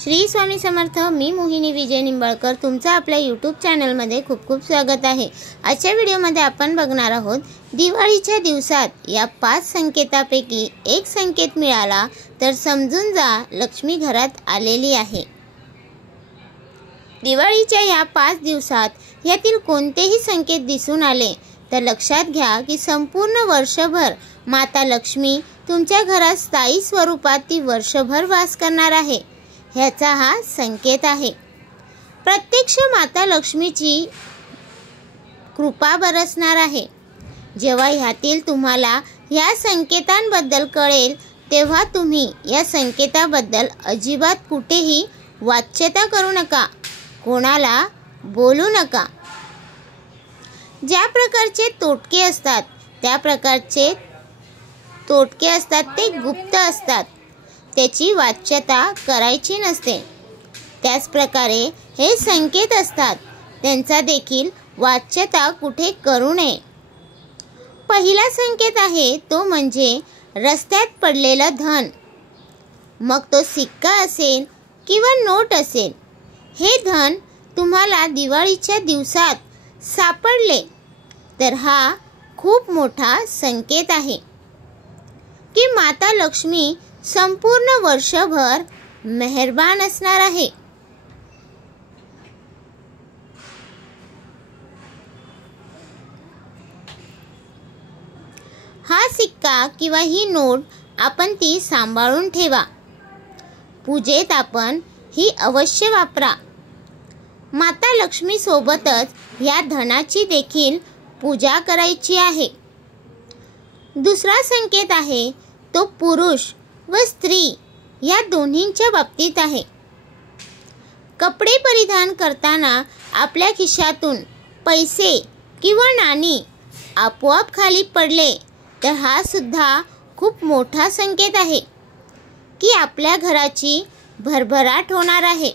श्री स्वामी समर्थ। मी मोहिनी विजय निंबाळकर तुमचं आपल्या यूट्यूब चॅनलमध्ये खूप खूप स्वागत आहे। आजच्या व्हिडिओमध्ये आपण बघणार आहोत दिवाळीच्या दिवसात या 5 संकेतापैकी एक संकेत मिळाला तर समजून जा लक्ष्मी घरात आलेली आहे। दिवाळीच्या या 5 दिवसात यातील कोणतेही संकेत दिसून आले तर लक्षात घ्या की संपूर्ण वर्षभर माता लक्ष्मी तुमच्या घरात स्थायी स्वरूपात ती वर्षभर वास करणार आहे ह्याचा हा संकेत आहे। प्रत्यक्ष माता लक्ष्मीची कृपा बरसणार आहे। जेव्हा ह्यातील तुम्हाला या संकेतांबद्दल कळेल तेव्हा तुम्ही या संकेताबद्दल अजिबात कुठेही वाच्यता करू नका, कोणाला बोलू नका। ज्या प्रकारचे तोटके असतात त्या प्रकारचे तोटके असतात ते गुप्त असतात, त्याची वाच्यता करायची नसते। त्याच प्रकारे हे संकेत असतात, त्यांचा देखील वाच्यता कुठे करू नये। पहिला संकेत आहे तो म्हणजे रस्त्यात पडलेलं धन, मग तो सिक्का असेल किंवा नोट असेल। हे धन तुम्हाला दिवाळीच्या दिवसात सापडले तर हा खूप मोठा संकेत आहे की माता लक्ष्मी संपूर्ण वर्षभर मेहरबान असणार आहे। हा सिक्का किंवा ही नोट आपण ती सांभाळून ठेवा। पूजेत आपण ही अवश्य वापरा। माता लक्ष्मी सोबतच या धनाची देखील पूजा करायची आहे। दुसरा संकेत आहे तो पुरुष व स्त्री या दोन्हींच्या बाबतीत आहे। कपडे परिधान करताना आपल्या खिशातून पैसे किंवा नाणी आपोआप खाली पडले तर हा सुद्धा खूप मोठा संकेत आहे की आपल्या घराची भरभराट होणार आहे।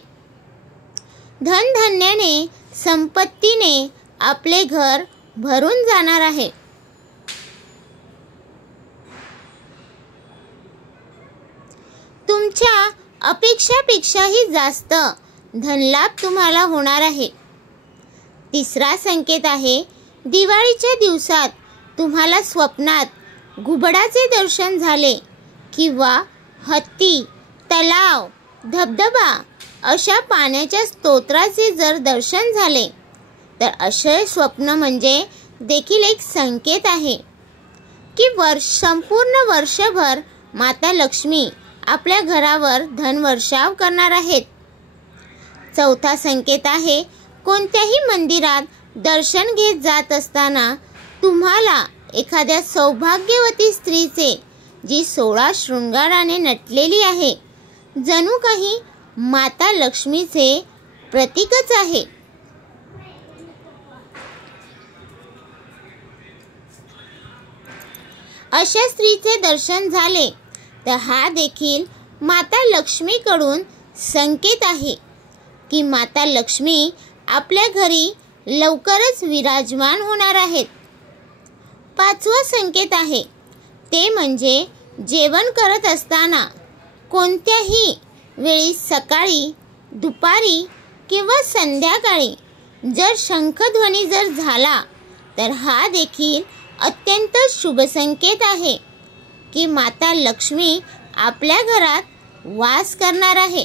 धनधान्याने संपत्तीने आपले घर भरून जाणार आहे। तुमच्या अपेक्षापेक्षाही जास्त धनलाभ तुम्हाला होणार आहे। तिसरा संकेत आहे दिवाळीच्या दिवसात तुम्हाला स्वप्नात घुबडाचे दर्शन झाले किंवा हत्ती, तलाव, धबधबा अशा पाण्याच्या स्तोत्राचे जर दर्शन झाले तर असे स्वप्न म्हणजे देखील एक संकेत आहे की संपूर्ण वर्षभर माता लक्ष्मी आपल्या घरावर धनवर्षाव करणार आहेत। चौथा संकेत आहे कोणत्याही मंदिरात दर्शन घेत जात असताना तुम्हाला एखाद्या सौभाग्यवती स्त्रीचे जी 16 शृंगाराने नटलेली आहे, जणू काही माता लक्ष्मीचे प्रतीकच आहे। अशा स्त्रीचे दर्शन झाले तर हा देखील माता लक्ष्मीकडून संकेत आहे की माता लक्ष्मी आपल्या घरी लवकरच विराजमान होणार आहेत। पाचवा संकेत आहे ते म्हणजे जेवण करत असताना कोणत्याही वेळी सकाळी, दुपारी किंवा संध्याकाळी जर शंखध्वनी जर झाला तर हा देखील अत्यंत शुभ संकेत आहे की माता लक्ष्मी आपल्या घरात वास करणार आहे।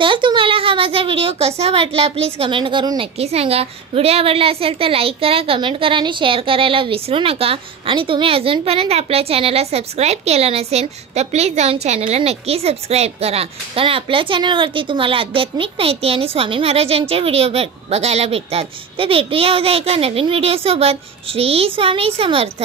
तर तुम्हाला हा माझा व्हिडिओ कसा वाटला प्लीज कमेंट करून नक्की सांगा। व्हिडिओ आवडला असेल तर लाईक करा, कमेंट करा आणि शेअर करायला विसरू नका। आणि तुम्ही अजूनपर्यंत आपल्या चॅनलला सबस्क्राईब केलं नसेल तर प्लीज जाऊन चॅनलला नक्की सबस्क्राईब करा, कारण आपल्या चॅनलवरती तुम्हाला आध्यात्मिक माहिती आणि स्वामी महाराजांचे व्हिडिओ बघायला भेटतात। तर भेटूया उद्या एका नवीन व्हिडिओसोबत। श्री स्वामी समर्थ।